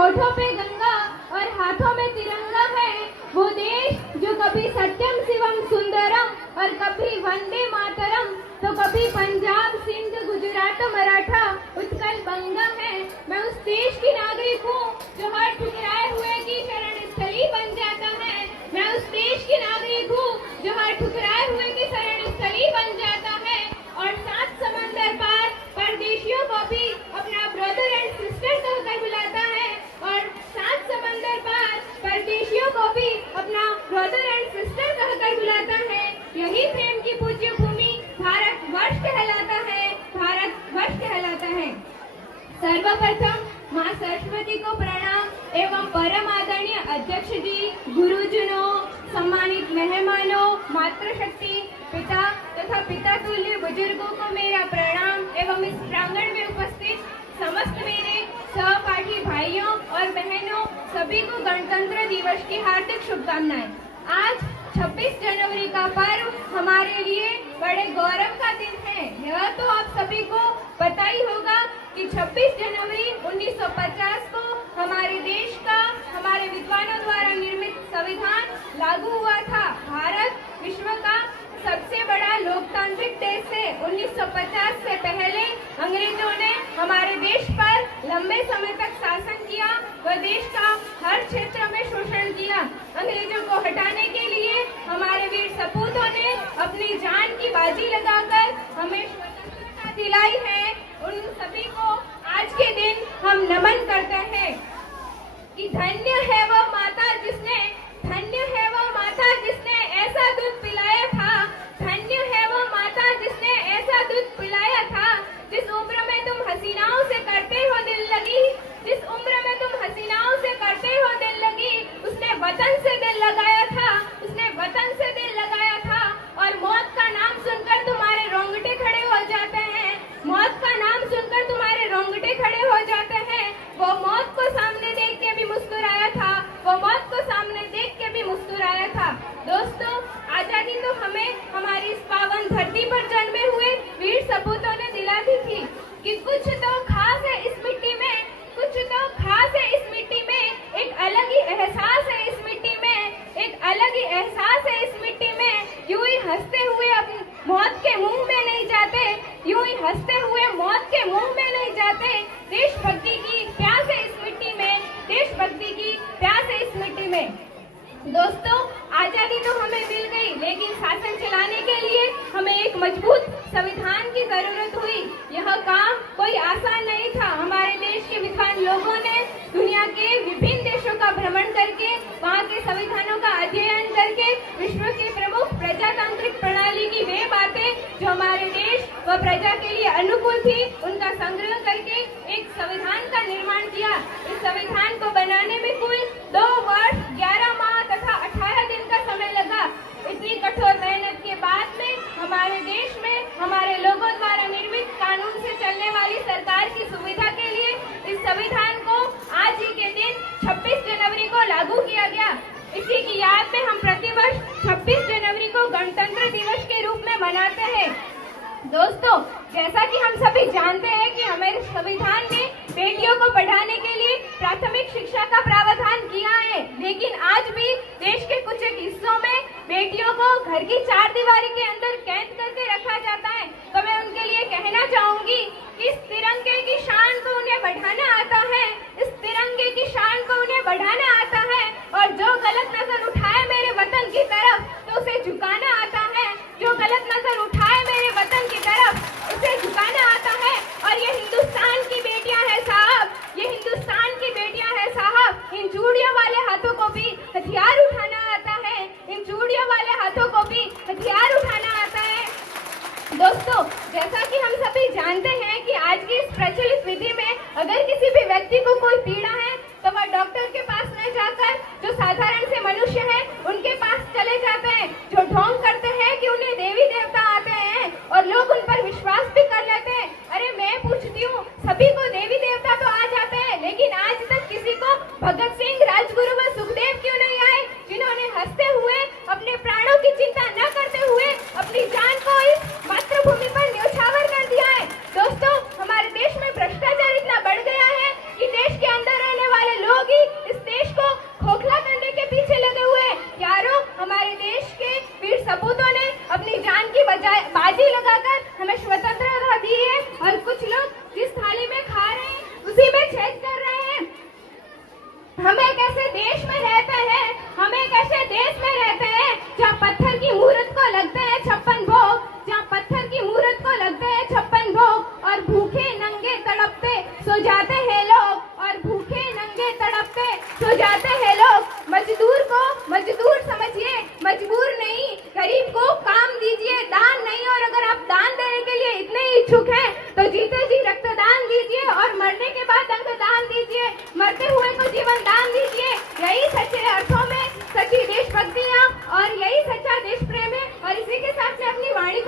होठों पे गंगा और हाथों में तिरंगा है, वो देश जो कभी सत्यम शिवम सुंदरम और कभी वंदे मातरम तो कभी पंजाब सिंध गुजरात मराठा उत्कल बंगा है। मैं उस देश की नागरिक हूँ जो हर ठुकराए हुए की शरण स्थली बन जाता है। मैं उस देश की नागरिक हूँ जो हर ठुकराए हुए की शरण स्थली बन जाता है और 7 समंदर पार परदेशियों को भी अपना ब्रदर एंड सिस्टर कहकर बुलाता है और 7 समंदर पार परदेशियों को भी अपना ब्रदर एंड सिस्टर कहकर बुलाता है। यही प्रेम की पूज्य भूमि भारत वर्ष कहलाता है, भारत वर्ष कहलाता है। सर्वप्रथम माँ सरस्वती को प्रणाम एवं परम आदरणीय अध्यक्ष जी, गुरुजनों, सम्मानित मेहमानों, मातृशक्ति, पिता तथा पिता तुल्य बुजुर्गों को मेरा प्रणाम एवं इस प्रांगण में उपस्थित समस्त मेरे सहपाठी भाइयों और बहनों सभी को गणतंत्र दिवस की हार्दिक शुभकामनाएं। आज 26 जनवरी का पर्व हमारे लिए बड़े गौरव का दिन है। यह तो आप सभी को पता ही होगा कि 26 जनवरी 1950 को हमारे देश का हमारे विद्वानों द्वारा निर्मित संविधान लागू हुआ था। भारत विश्व का सबसे बड़ा लोकतांत्रिक देश है। 1950 से पहले अंग्रेजों ने हमारे देश पर लंबे समय तक शासन किया व देश का हर क्षेत्र में शोषण किया। अंग्रेजों को हटाने के लिए हमारे वीर सपूतों ने अपनी जान की बाजी लगाकर हमें स्वतंत्रता दिलाई है। उन सभी को आज के दिन हम नमन करते हैं कि धन्य है वह माता जिसने ऐसा दूध पिलाया था, धन्य है वह माता जिसने ऐसा दूध पिलाया था। जिस उम्र में तुम हसीनाओं से करते हो दिल लगी, जिस उम्र में तुम हसीनाओं से करते हो दिल लगी, उसने वतन से दिल लगाया था, उसने वतन से दिल लगाया था। और मौत का नाम सुनकर तुम्हारे रोंगटे खड़े हो जाते हैं, मौत का नाम सुनकर तुम्हारे रोंगटे खड़े हो जाते हैं। वो मौत को सामने देख के भी मुस्कुराया था, वो मौत को सामने देख के भी मुस्कुराया था। दोस्तों, आजादी तो हमें हमारी इस पावन धरती पर जन्मे हुए वीर सपूतों ने दिला दी थी कि कुछ तो खास है इस मिट्टी में, कुछ तो खास है इस मिट्टी में, एक अलग ही एहसास है इस मिट्टी में, एक अलग ही एहसास है इस मिट्टी में। यूं ही हंसते हुए अपनी मौत के मुंह में नहीं जाते, यूं ही हंसते हुए मौत के मुंह में नहीं जाते। देशभक्ति की प्यास है इस मिट्टी में, देशभक्ति की प्यास है इस मिट्टी में। दोस्तों, आजादी तो हमें मिल गई, लेकिन शासन चलाने के लिए हमें एक मजबूत संविधान की जरूरत हुई। यह काम कोई आसान नहीं था। हमारे देश के विद्वान लोगों ने दुनिया के विभिन्न देशों का भ्रमण करके वहाँ के संविधानों का अध्ययन करके विश्व की प्रमुख प्रजातांत्रिक प्रणाली की वे बातें जो हमारे देश व प्रजा के लिए अनुकूल थी, उनका संग्रह करके एक संविधान का निर्माण किया। इस संविधान को बनाने में कुल 2 वर्ष 11 माह तथा 18 दिन का समय लगा। इतनी कठोर मेहनत के बाद में हमारे देश में हमारे लोगों द्वारा निर्मित कानून से चलने वाली सरकार की सुविधा के लिए इस संविधान को आज ही के दिन 26 जनवरी को लागू किया गया। इसी की याद में हम प्रतिवर्ष 26 जनवरी को गणतंत्र दिवस के रूप में मनाते हैं। दोस्तों, जैसा कि हम सभी जानते हैं कि हमारे संविधान ने बेटियों को पढ़ाने के लिए प्राथमिक शिक्षा का प्रावधान किया है, लेकिन आज भी देश के कुछ एक हिस्सों में बेटियों को घर की 4 दीवारी के अंदर कैद करके रखा जाता है। तो मैं उनके लिए कहना चाहूंगी कि इस तिरंगे की शान को उन्हें बढ़ाना आता है, इस तिरंगे की शान को उन्हें बढ़ाना आता है और जो गलत नजर उठाए मेरे वतन की तरफ तो उसे झुकाना आता है, जो गलत नजर उठाए मेरे वतन की तरफ उसे झुकाना आता है। और ये हिंदुस्तान की बेटियां हैं साहब, ये हिंदुस्तान की बेटियां हैं साहब। इन चूड़ियों वाले हाथों को भी हथियार उठाना आता है, इन चूड़ियों वाले हाथों को भी हथियार उठाना आता है। दोस्तों, जैसा कि हम सभी जानते हैं कि आज की इस प्रचलित विधि में अगर किसी भी व्यक्ति को कोई पीड़ा है तो वह डॉक्टर के पास न जाकर जो साधारण से मनुष्य है उनके पास चले जाते हैं, जो ढोंग करते हैं कि उन्हें देवी देवता आते हैं और लोग उन पर विश्वास भी कर लेते हैं। अरे मैं पूछती हूँ, सभी को देवी देवता तो आ जाते हैं, लेकिन आज तक किसी को भगत सिंह, राजगुरु व सुखदेव क्यों नहीं आए, जिन्होंने हंसते हुए अपने प्राणों की चिंता न करते हुए अपनी जान को इस मातृभूमि पर न्यौछावर कर दिया है। दोस्तों, हमारे देश में भ्रष्टाचार इतना बढ़ गया है कि देश के अंदर रहने वाले लोग दान नहीं, और अगर आप दान देने के लिए इतने इच्छुक हैं तो जीते जी रक्तदान दीजिए और मरने के बाद अंगदान दीजिए, मरते हुए को जीवन दान दीजिए। यही सच्चे अर्थों में सच्ची देशभक्ति है और यही सच्चा देश प्रेम है। और इसी के साथ मैं अपनी वाणी